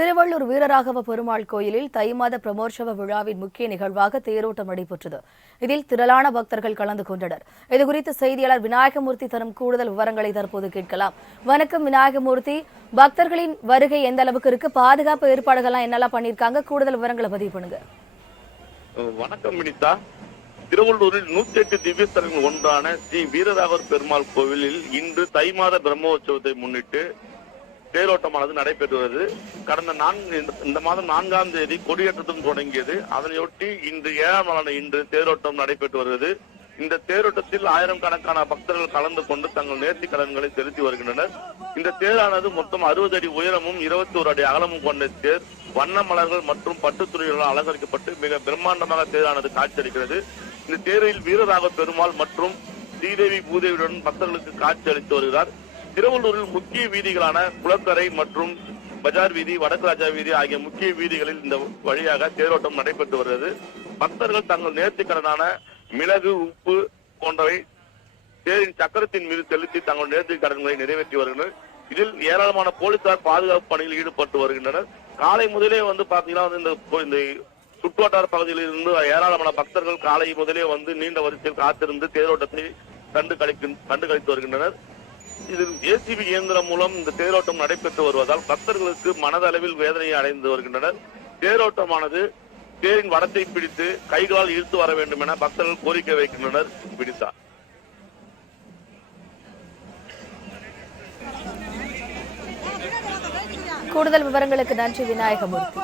திருவள்ளூர் வீரராகவ பெருமாள் கோயிலில் தை மாத பிரமோற்சவ விழாவின் முக்கிய நிகழ்வாக தேரோட்டம் நடைபெற்றது. இதில் திரளான பக்தர்கள் கலந்து கொண்டனர். இதுகுறித்து செய்தியாளர் விநாயகமூர்த்தி தரும் கூடுதல் விவரங்களை தற்போது கேட்கலாம். வணக்கம் விநாயகமூர்த்தி, பக்தர்களின் வருகை எந்த அளவுக்கு இருக்கு, பாதுகாப்பு ஏற்பாடுகள்லாம் என்னெல்லாம் பண்ணிருக்காங்க, கூடுதல் விவரங்களை பதிவு பண்ணுங்க. வணக்கம் வினிதா. திருவள்ளூரில் 108 திவ்யஸ்தலங்கள் ஒன்றான ஸ்ரீ வீரராகவர் பெருமாள் கோவிலில் இன்று தை மாத பிரம்மோற்சவத்தை முன்னிட்டு தேரோட்டமானது நடைபெறுகிறது. கடந்த இந்த மாதம் 4ஆம் தேதி கொடியேற்றத்துடன் தொடங்கியது. அதனையொட்டி இன்று 7ஆம் நாளான இன்று தேரோட்டம் நடைபெற்று வருகிறது. இந்த தேரோட்டத்தில் ஆயிரக்கணக்கான பக்தர்கள் கலந்து கொண்டு தங்கள் நேர்த்திக் கடன்களை செலுத்தி வருகின்றனர். இந்த தேரானது மொத்தம் 60 அடி உயரமும் 21 அடி அகலமும் கொண்ட தேர் வண்ண மலர்கள் மற்றும் பட்டுத்துறைகளால் அலங்கரிக்கப்பட்டு மிக பிரம்மாண்டமாக தேரானது காட்சியளிக்கிறது. இந்த தேரில் வீரராகவ பெருமாள் மற்றும் ஸ்ரீதேவி பூதேவியுடன் பக்தர்களுக்கு காட்சி அளித்து வருகிறார். திருவள்ளூரில் முக்கிய வீதிகளான குளக்கரை மற்றும் பஜார் வீதி, வடக்கு ராஜா வீதி ஆகிய முக்கிய வீதிகளில் இந்த வழியாக தேரோட்டம் நடைபெற்று வருகிறது. பக்தர்கள் தங்கள் நேர்த்திக்கடனான மிளகு, உப்பு போன்றவை தேரின் சக்கரத்தின் மீது செலுத்தி தங்கள் நேர்த்திக் கடன்களை நிறைவேற்றி வருகின்றனர். இதில் ஏராளமான போலீசார் பாதுகாப்பு பணியில் ஈடுபட்டு வருகின்றனர். காலை முதலே பாத்தீங்கன்னா இந்த சுற்றுவட்டார பகுதியில் இருந்து ஏராளமான பக்தர்கள் காலை முதலே நீண்ட வரிசையில் காத்திருந்து தேரோட்டத்தை கண்டு கழித்து வருகின்றனர். இதில் ஜேசிபி இயந்திரம் மூலம் இந்த தேரோட்டம் நடைபெற்று வருவதால் பக்தர்களுக்கு மனதளவில் வேதனையை அடைந்து வருகின்றனர். தேரோட்டமானது தேரின் வடத்தை பிடித்து கைகளால் இழுத்து வர வேண்டும் என பக்தர்கள் கோரிக்கை வைக்கின்றனர். பிடித்தார். கூடுதல் விவரங்களுக்கு நன்றி விநாயகமூர்த்தி.